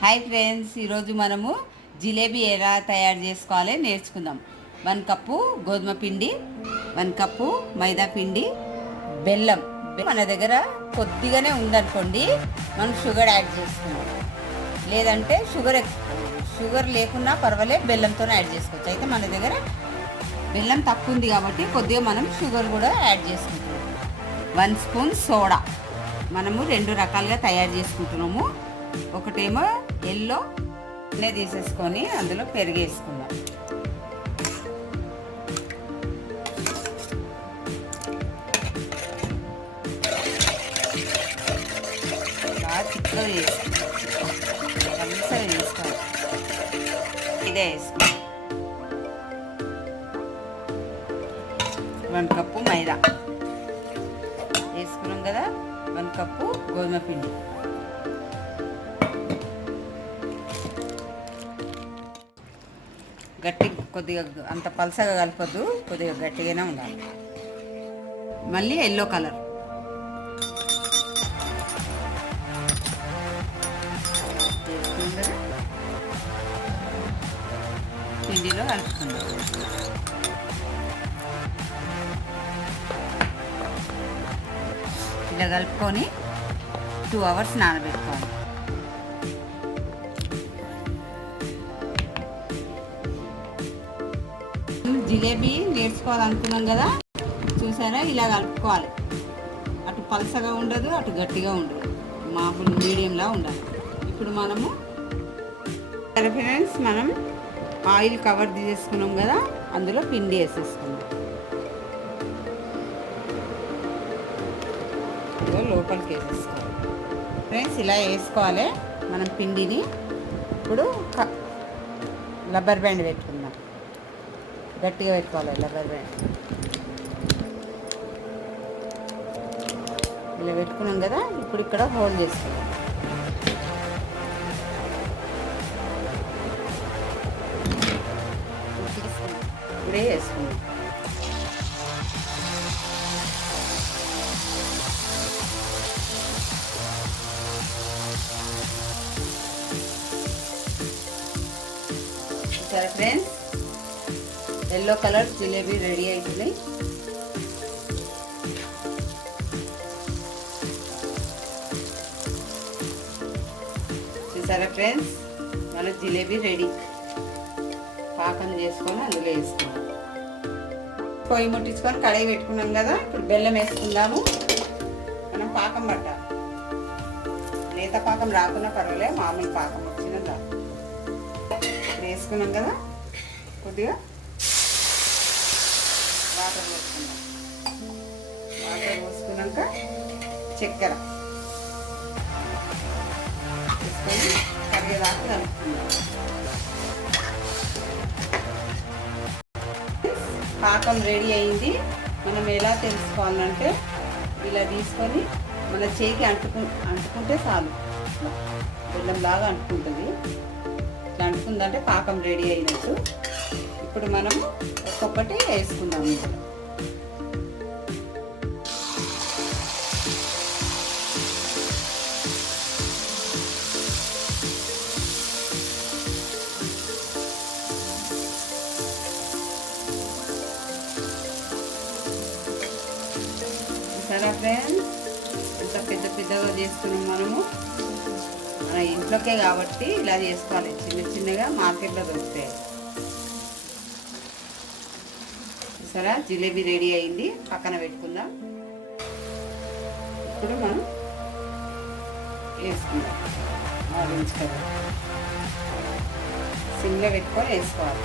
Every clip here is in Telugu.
హాయ్ ఫ్రెండ్స్, ఈరోజు మనము జిలేబీ ఎలా తయారు చేసుకోవాలి నేర్చుకుందాం. 1 కప్పు గోధుమ పిండి, 1 కప్పు మైదా పిండి, బెల్లం. మన దగ్గర కొద్దిగానే ఉందనుకోండి, మనం షుగర్ యాడ్ చేసుకుందాం. లేదంటే షుగర్ లేకున్నా పర్వాలేదు, బెల్లంతో యాడ్ చేసుకోవచ్చు. అయితే మన దగ్గర బెల్లం తక్కువ ఉంది కాబట్టి కొద్దిగా మనం షుగర్ కూడా యాడ్ చేసుకుంటున్నాం. 1 స్పూన్ సోడా. మనము 2 రకాలుగా తయారు చేసుకుంటున్నాము. ఒకటేమో ఎల్లో తీసేసుకొని అందులో పెరిగేసుకుందాం. బాగా చిక్కగా వేసుకోవాలి. ఇదే వేసుకోవాలి. 1 కప్పు మైదా వేసుకున్నాం కదా. 1 కప్పు గోధుమ పిండి. కొద్దిగా అంత పలసగా కలపద్దు, కొద్దిగా గట్టిగానే ఉండాలి. మళ్ళీ ఎల్లో కలర్ పిండిలో కలుపుకుందాం. ఇలా కలుపుకొని 2 అవర్స్ నానబెట్టుకోవాలి. జిలేబీ నేర్చుకోవాలనుకున్నాం కదా, చూసారా? ఇలా కలుపుకోవాలి. అటు పలసగా ఉండదు, అటు గట్టిగా ఉండదు, మామూలు మీడియంలా ఉండాలి. ఇప్పుడు మనము ఫ్రెండ్స్ మనం ఆయిల్ కవర్ తీసేసుకున్నాం కదా, అందులో పిండి వేసేసుకున్నాం. లోపలికి వేసేసుకోవాలి ఫ్రెండ్స్. ఇలా వేసుకోవాలి మనం పిండిని. ఇప్పుడు రబ్బర్ బ్యాండ్ పెట్టుకుందాం. గట్టిగా పెట్టుకోవాలి రబ్బర్ బ్యాండ్. ఇలా పెట్టుకున్నాం కదా. ఇప్పుడు ఇక్కడ హోల్డ్ చేసుకోవాలి. ఇప్పుడే వేసుకున్నాం. సరే friends, yellow colour jalebi ready అవుతుంది. చూసారా ఫ్రెండ్స్, మన జిలేబీ రెడీ. పాకం చేసుకొని అందులో వేసుకున్నాం. పొయ్యి ముట్టించుకొని కడాయి పెట్టుకున్నాం కదా. ఇప్పుడు బెల్లం వేసుకుందాము. మనం పాకం పట్టాలి. లేత పాకం రాకున్నా పర్వాలే, మామూలు పాకం వచ్చిన వేసుకున్నాం కదా. కొద్దిగా వాటర్ పోసుకుందాం. వాటర్ పోసుకున్నాక చక్కెర తీసుకొని కరిగేదాకా కలుపుకుందాం. పాకం రెడీ అయింది. మనం ఎలా తెలుసుకోవాలంటే ఇలా తీసుకొని మన చేయికి అంటుకుంటే చాలు. బెల్లం బాగా అంటుకుంటుంది. ఇట్లా అంటుకుందంటే పాకం రెడీ అయినట్టు. ఇప్పుడు మనము ఒక్కొక్కటి వేసుకుందాం. ఇందులో సరే ఫ్రెండ్స్, ఇంత పెద్దగా చేసుకున్నాం మనము. మన ఇంట్లోకే కాబట్టి ఇలా చేసుకోవాలి. చిన్నగా మార్కెట్లో దొరుకుతాయి. సరే, జిలేబీ రెడీ అయింది. పక్కన పెట్టుకుందాం. ఇప్పుడు మనం వేసుకుందాం. ఆరెంజ్ కలర్ సిమ్లో పెట్టుకొని వేసుకోవాలి.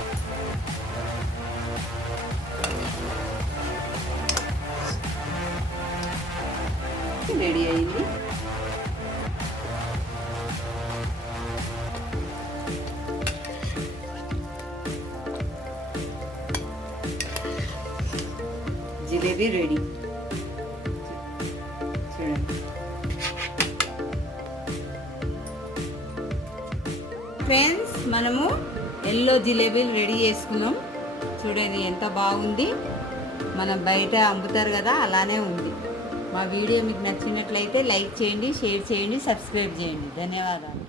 రెడీ అయింది. జిలేబీ రెడీ. చూడండి ఫ్రెండ్స్, మనము ఎల్లో జిలేబీలు రెడీ చేసుకున్నాం. చూడండి ఎంత బాగుంది. మనం బయట అమ్ముతారు కదా, అలానే ఉంది. మా వీడియో మీకు నచ్చినట్లయితే లైక్ చేయండి, షేర్ చేయండి, సబ్స్క్రైబ్ చేయండి. ధన్యవాదాలు.